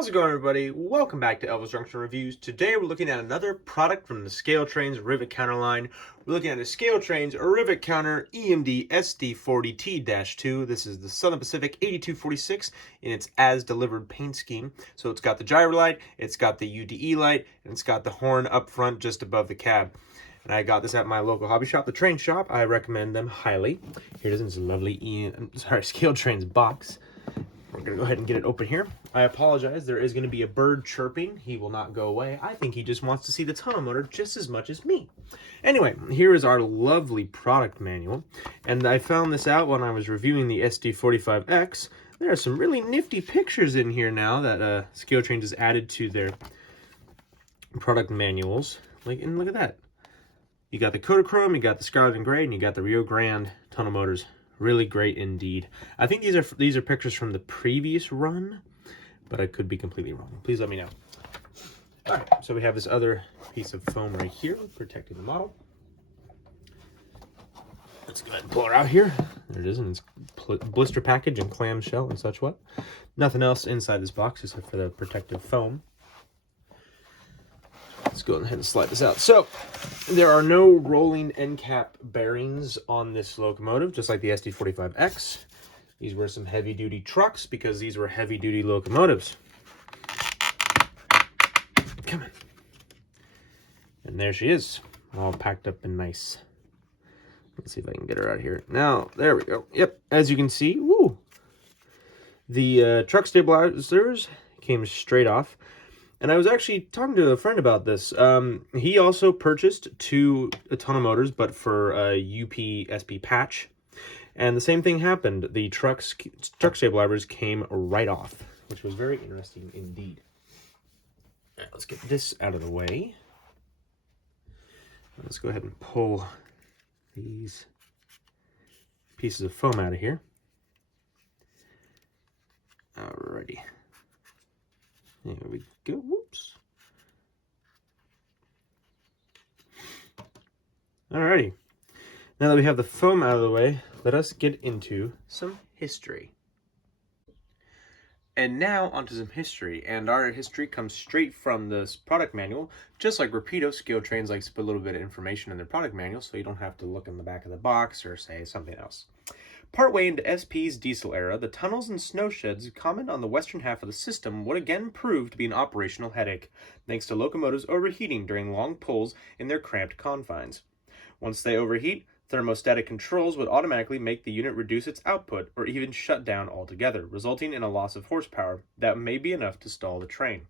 How's it going, everybody? Welcome back to Elvis Junction Reviews. Today we're looking at another product from the ScaleTrains rivet counter line. We're looking at a ScaleTrains rivet counter EMD SD40T-2. This is the Southern Pacific 8246 in its as-delivered paint scheme. So it's got the gyro light, it's got the UDE light, and it's got the horn up front just above the cab. And I got this at my local hobby shop, the Train Shop. I recommend them highly. Here it is in this lovely ScaleTrains box. We're going to go ahead and get it open here. I apologize. There is going to be a bird chirping. He will not go away. I think he just wants to see the tunnel motor just as much as me. Anyway, here is our lovely product manual. And I found this out when I was reviewing the SD45X. There are some really nifty pictures in here now that ScaleTrains has added to their product manuals. And look at that. You got the Kodachrome, you got the Scarlet and Gray, and you got the Rio Grande tunnel motors. Really great indeed. I think these are pictures from the previous run, but I could be completely wrong. Please let me know. All right, so we have this other piece of foam right here protecting the model. Let's go ahead and pull her out here. There it is, and it's blister package and clamshell and such what. Nothing else inside this box except for the protective foam. Let's go ahead and slide this out. So there are no rolling end cap bearings on this locomotive, just like the SD45X. These were some heavy duty trucks because these were heavy duty locomotives. Come on. And there she is, all packed up and nice. Let's see if I can get her out of here. Now, there we go. Yep, as you can see, woo, the truck stabilizers came straight off. And I was actually talking to a friend about this. He also purchased two tunnel motors, but for a UP-SP patch. And the same thing happened. The truck stabilizers came right off, which was very interesting indeed. All right, let's get this out of the way. Let's go ahead and pull these pieces of foam out of here. Alrighty. There we go. Whoops. Alrighty. Now that we have the foam out of the way, let us get into some history. And now onto some history. And our history comes straight from this product manual. Just like Rapido, ScaleTrains likes to put a little bit of information in their product manual so you don't have to look in the back of the box or say something else. Partway into SP's diesel era, the tunnels and snow sheds common on the western half of the system would again prove to be an operational headache, thanks to locomotives overheating during long pulls in their cramped confines. Once they overheat, thermostatic controls would automatically make the unit reduce its output or even shut down altogether, resulting in a loss of horsepower that may be enough to stall the train.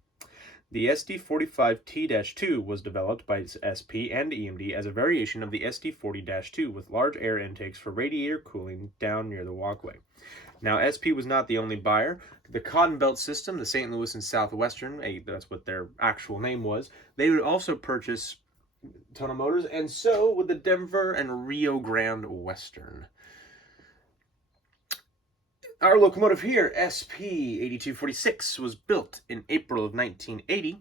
The SD45T-2 was developed by SP and EMD as a variation of the SD40-2 with large air intakes for radiator cooling down near the walkway. Now, SP was not the only buyer. The Cotton Belt System, the St. Louis and Southwestern, that's what their actual name was, they would also purchase tunnel motors, and so would the Denver and Rio Grande Western. Our locomotive here, SP8246, was built in April of 1980,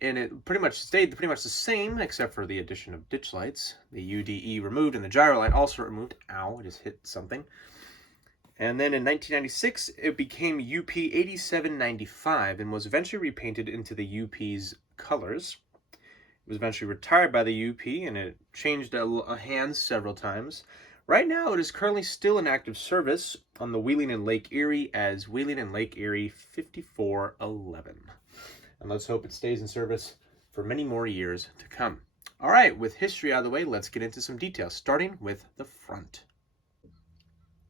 and it pretty much stayed the same, except for the addition of ditch lights. The UDE removed, and the gyro light also removed. Ow, I just hit something. And then in 1996, it became UP8795 and was eventually repainted into the UP's colors. It was eventually retired by the UP, and it changed hands several times. Right now, it is currently still in active service on the Wheeling and Lake Erie as Wheeling and Lake Erie 5411. And let's hope it stays in service for many more years to come. All right, with history out of the way, let's get into some details, starting with the front.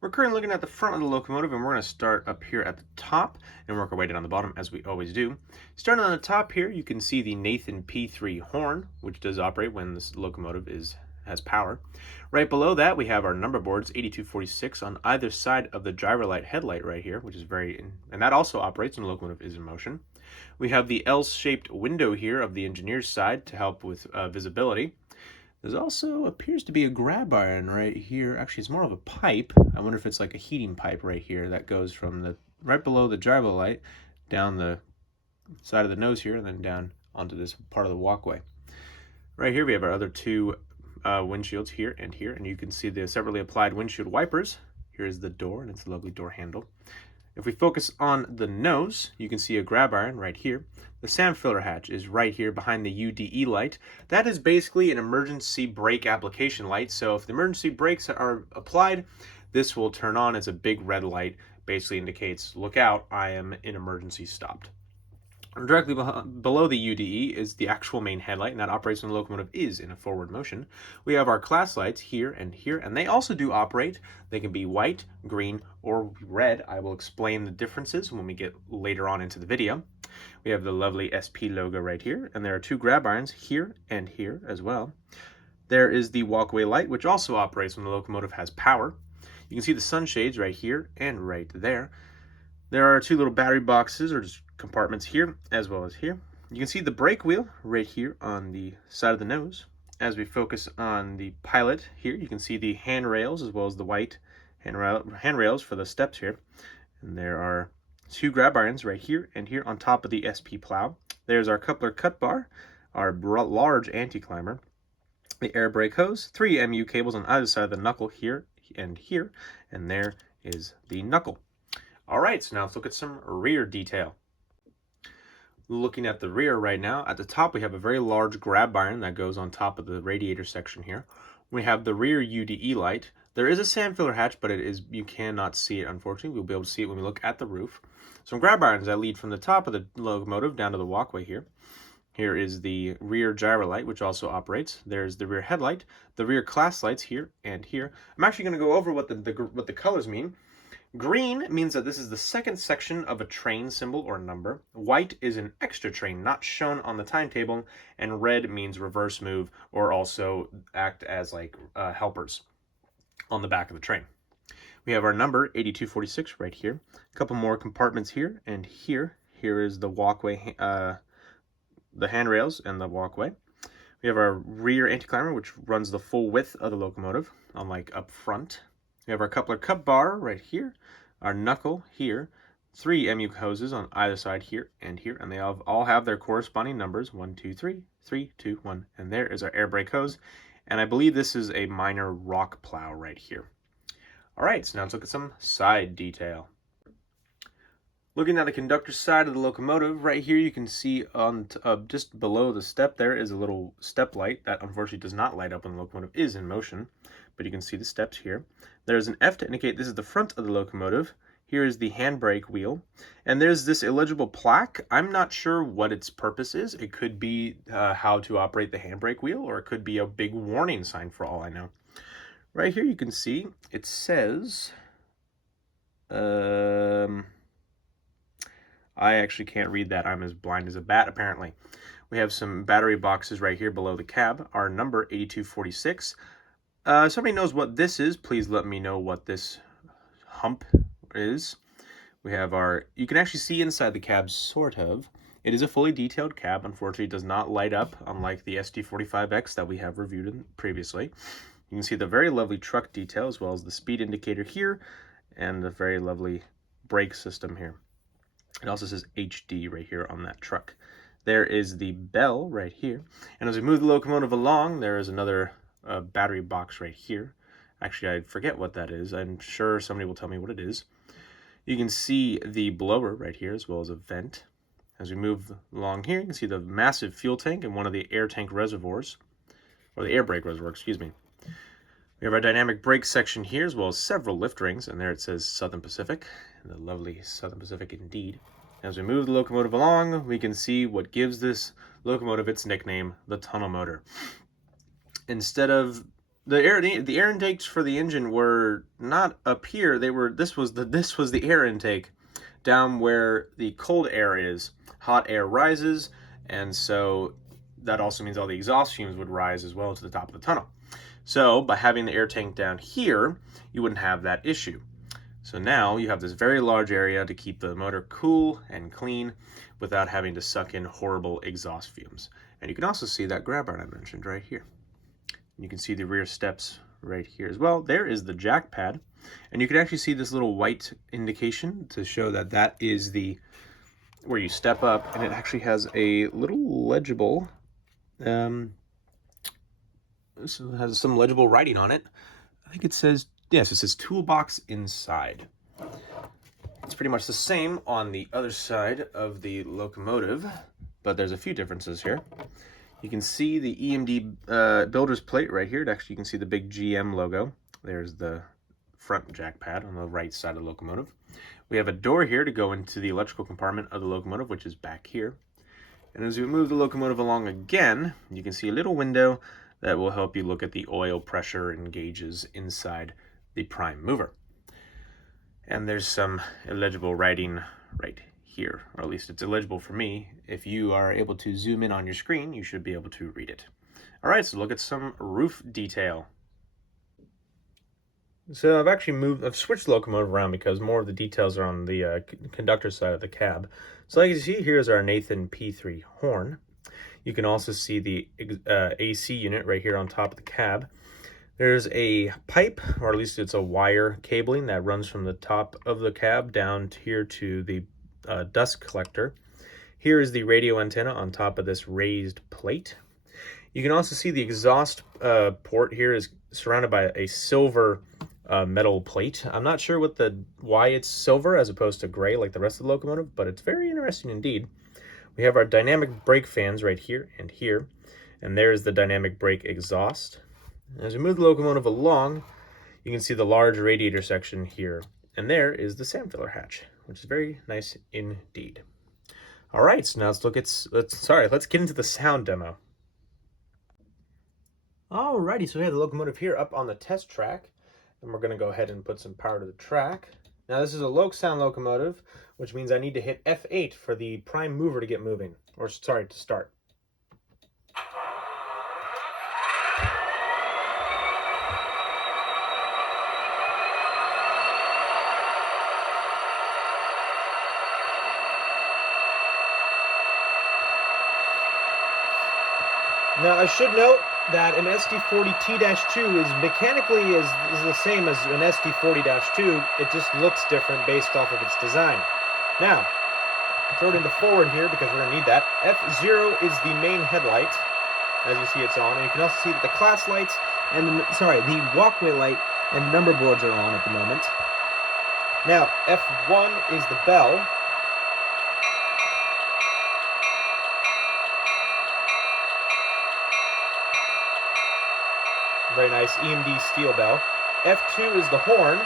We're currently looking at the front of the locomotive, and we're going to start up here at the top and work our way down the bottom, as we always do. Starting on the top here, you can see the Nathan P3 horn, which does operate when this locomotive has power. Right below that, we have our number boards, 8246, on either side of the gyro light headlight right here, which is and that also operates when the locomotive is in motion. We have the L-shaped window here of the engineer's side to help with visibility. There also appears to be a grab iron right here. Actually, it's more of a pipe. I wonder if it's like a heating pipe right here that goes from right below the gyro light down the side of the nose here and then down onto this part of the walkway. Right here, we have our other two windshields here, and you can see the separately applied windshield wipers. Here is the door, and it's a lovely door handle. If we focus on the nose, you can see a grab iron right here. The sand filler hatch is right here behind the UDE light. That is basically an emergency brake application light. So if the emergency brakes are applied, this will turn on as a big red light. Basically indicates, look out, I am in emergency stopped. Directly below the UDE is the actual main headlight, and that operates when the locomotive is in a forward motion. We have our class lights here, and they also do operate. They can be white, green, or red. I will explain the differences when we get later on into the video. We have the lovely SP logo right here, and there are two grab irons here and here as well. There is the walkway light, which also operates when the locomotive has power. You can see the sunshades right here and right there. There are two little battery boxes or just compartments here as well as here. You can see the brake wheel right here on the side of the nose. As we focus on the pilot here, you can see the handrails as well as the white handrails for the steps here. And there are two grab irons right here and here on top of the SP plow. There's our coupler cut bar, our large anti-climber, the air brake hose, 3 MU cables on either side of the knuckle here, and there is the knuckle. All right, so now let's look at some rear detail. Looking at the rear right now, at the top we have a very large grab iron that goes on top of the radiator section here. We have the rear UDE light. There is a sand filler hatch, but you cannot see it, unfortunately. We'll be able to see it when we look at the roof. Some grab irons that lead from the top of the locomotive down to the walkway here. Here is the rear gyro light, which also operates. There's the rear headlight, the rear class lights here and here. I'm actually going to go over what the colors mean. Green means that this is the second section of a train symbol or number. White is an extra train not shown on the timetable, and red means reverse move or also act as like helpers on the back of the train. We have our number 8246 right here. A couple more compartments here and here. Here is the walkway, the handrails and the walkway. We have our rear anti-climber, which runs the full width of the locomotive, unlike up front. We have our coupler cut bar right here, our knuckle here, 3 MU hoses on either side here, and they all have their corresponding numbers, 1, 2, 3, 3, 2, 1, and there is our air brake hose, and I believe this is a minor rock plow right here. All right, so now let's look at some side detail. Looking at the conductor side of the locomotive, right here you can see on just below the step there is a little step light that unfortunately does not light up when the locomotive is in motion, but you can see the steps here. There's an F to indicate this is the front of the locomotive. Here is the handbrake wheel, and there's this illegible plaque. I'm not sure what its purpose is. It could be how to operate the handbrake wheel, or it could be a big warning sign for all I know. Right here you can see it says, I actually can't read that. I'm as blind as a bat, apparently. We have some battery boxes right here below the cab. Our number, 8246. Somebody knows what this is. Please let me know what this hump is. We have you can actually see inside the cab, sort of. It is a fully detailed cab. Unfortunately, it does not light up, unlike the SD40X that we have reviewed previously. You can see the very lovely truck detail, as well as the speed indicator here, and the very lovely brake system here. It also says HD right here on that truck. There is the bell right here. And as we move the locomotive along, there is another battery box right here. Actually, I forget what that is. I'm sure somebody will tell me what it is. You can see the blower right here, as well as a vent. As we move along here, you can see the massive fuel tank and one of the air tank reservoirs, or the air brake reservoir, excuse me. We have our dynamic brake section here, as well as several lift rings, and there it says Southern Pacific, the lovely Southern Pacific indeed. As we move the locomotive along, we can see what gives this locomotive its nickname, the tunnel motor. Instead of the air intakes for the engine were not up here. This was the air intake down where the cold air is. Hot air rises, and so that also means all the exhaust fumes would rise as well to the top of the tunnel. So by having the air tank down here, you wouldn't have that issue. So now you have this very large area to keep the motor cool and clean without having to suck in horrible exhaust fumes. And you can also see that grab bar I mentioned right here. You can see the rear steps right here as well. There is the jack pad, and you can actually see this little white indication to show that that is where you step up, and it actually has a little legible this has some legible writing on it. I think it says, yes, it says toolbox inside. It's pretty much the same on the other side of the locomotive, but there's a few differences here. You can see the EMD builder's plate right here. Actually, you can see the big GM logo. There's the front jack pad on the right side of the locomotive. We have a door here to go into the electrical compartment of the locomotive, which is back here. And as we move the locomotive along again, you can see a little window that will help you look at the oil pressure and gauges inside the prime mover. And there's some illegible writing right here, or at least it's illegible for me. If you are able to zoom in on your screen, you should be able to read it. All right, so look at some roof detail. So I've switched the locomotive around because more of the details are on the conductor side of the cab. So like you see, here's our Nathan P3 horn. You can also see the AC unit right here on top of the cab. There's a pipe, or at least it's a wire cabling that runs from the top of the cab down here to the dust collector. Here is the radio antenna on top of this raised plate. You can also see the exhaust port here is surrounded by a silver metal plate. I'm not sure why it's silver as opposed to gray like the rest of the locomotive, but it's very interesting indeed. We have our dynamic brake fans right here, and there's the dynamic brake exhaust. As we move the locomotive along, you can see the large radiator section here, and there is the sand filler hatch, which is very nice indeed. All right, so now let's get into the sound demo. Alrighty, so we have the locomotive here up on the test track, and we're going to go ahead and put some power to the track. Now this is a low sound locomotive, which means I need to hit F8 for the prime mover to get moving, or sorry, to start. Now I should note that an SD40T-2 is mechanically is the same as an SD40-2. It just looks different based off of its design. Now, throw it into forward here because we're going to need that. F0 is the main headlight. As you see, it's on. And you can also see that the class lights and the walkway light and number boards are on at the moment. Now, F1 is the bell. Very nice EMD steel bell. F2 is the horn.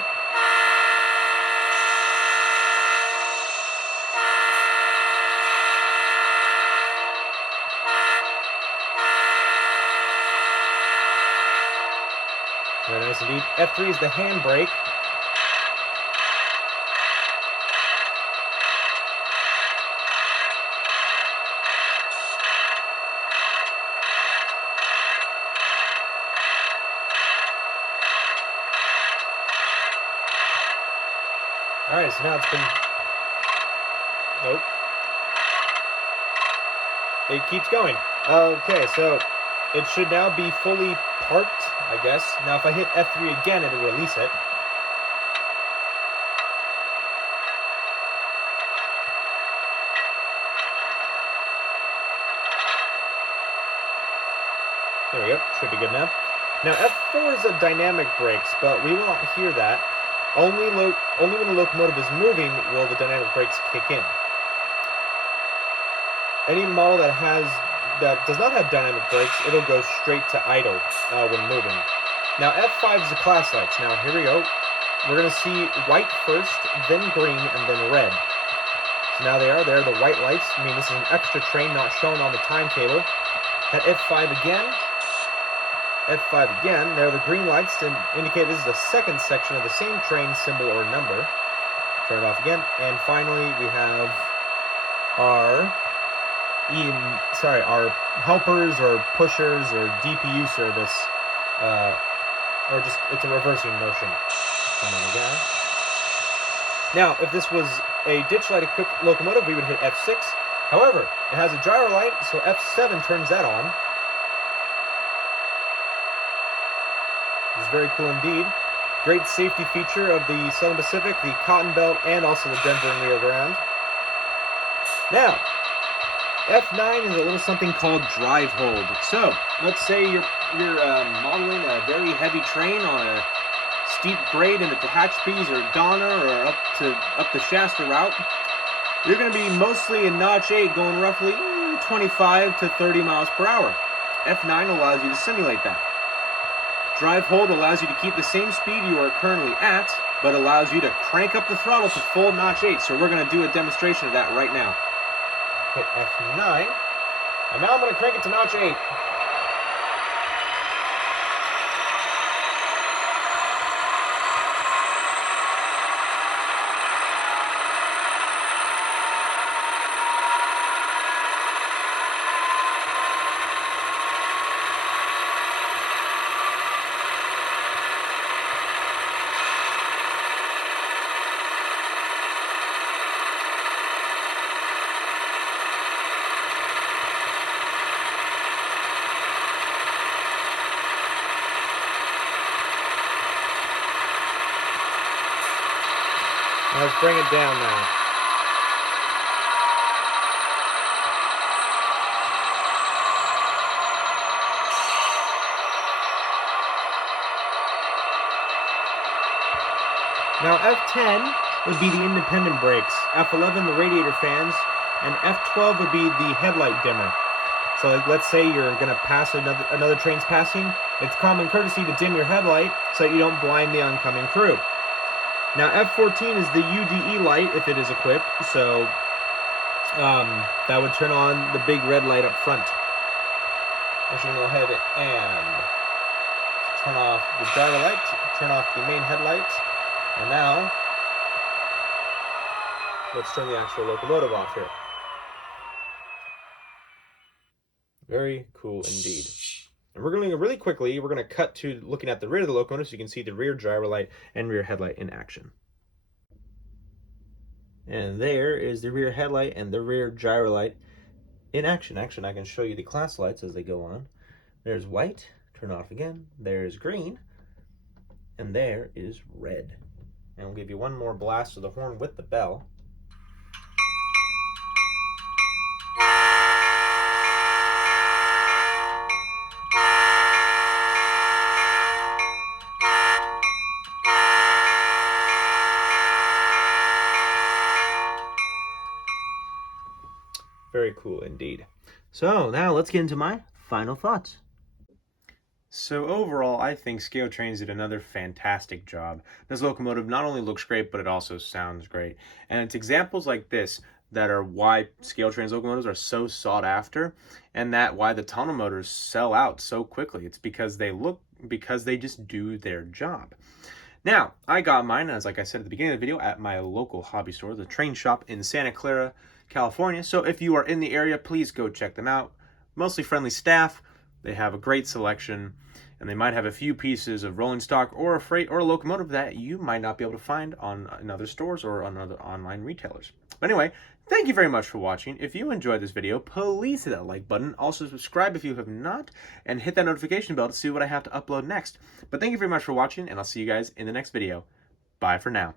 Very nice indeed. F3 is the handbrake. Alright, so now it's been... Nope. It keeps going. Okay, so it should now be fully parked, I guess. Now if I hit F3 again, it'll release it. There we go, should be good now. Now F4 is a dynamic brakes, but we won't hear that. Only when the locomotive is moving will the dynamic brakes kick in. Any model that does not have dynamic brakes, it'll go straight to idle when moving. Now F5 is the class lights. Now here we go. We're going to see white first, then green, and then red. So now they're the white lights. I mean, this is an extra train not shown on the timetable. At F5 again. F5 again, there are the green lights to indicate this is the second section of the same train symbol or number. Turn it off again, and finally we have our helpers or pushers or DPU service, or just it's a reversing motion. Now, if this was a ditch light equipped locomotive, we would hit F6. However, it has a gyro light, so F7 turns that on. It's very cool indeed. Great safety feature of the Southern Pacific, the Cotton Belt, and also the Denver and Rio Grande. Now, F9 is a little something called drive hold. So, let's say you're modeling a very heavy train on a steep grade in the Tehachapi's or Donner or up the Shasta route, you're going to be mostly in notch 8 going roughly 25 to 30 miles per hour. F9 allows you to simulate that. Drive hold allows you to keep the same speed you are currently at, but allows you to crank up the throttle to full notch 8. So we're going to do a demonstration of that right now. Hit F9, and now I'm going to crank it to notch 8. Let's bring it down now. Now F10 would be the independent brakes, F11 the radiator fans, and F12 would be the headlight dimmer. So like, let's say you're going to pass another train's passing, it's common courtesy to dim your headlight so that you don't blind the oncoming crew. Now F14 is the UDE light if it is equipped, so that would turn on the big red light up front. I'm going to go ahead and turn off the driver light, turn off the main headlight, and now let's turn the actual locomotive off here. Very cool indeed. And we're going to really quickly, we're going to cut to looking at the rear of the locomotive so you can see the rear driver light and rear headlight in action. And there is the rear headlight and the rear gyro light in action. Actually, I can show you the class lights as they go on. There's white, turn off again. There's green, and there is red. And we'll give you one more blast of the horn with the bell. Very cool indeed. So now let's get into my final thoughts. So overall, I think ScaleTrains did another fantastic job. This locomotive not only looks great, but it also sounds great. And it's examples like this that are why ScaleTrains locomotives are so sought after, and that why the tunnel motors sell out so quickly. It's because they just do their job. Now, I got mine, as like I said at the beginning of the video, at my local hobby store, the Train Shop in Santa Clara, California. So if you are in the area, please go check them out. Mostly friendly staff. They have a great selection, and they might have a few pieces of rolling stock or a freight or a locomotive that you might not be able to find in other stores or on other online retailers. But anyway, thank you very much for watching. If you enjoyed this video, please hit that like button. Also subscribe if you have not, and hit that notification bell to see what I have to upload next. But thank you very much for watching, and I'll see you guys in the next video. Bye for now.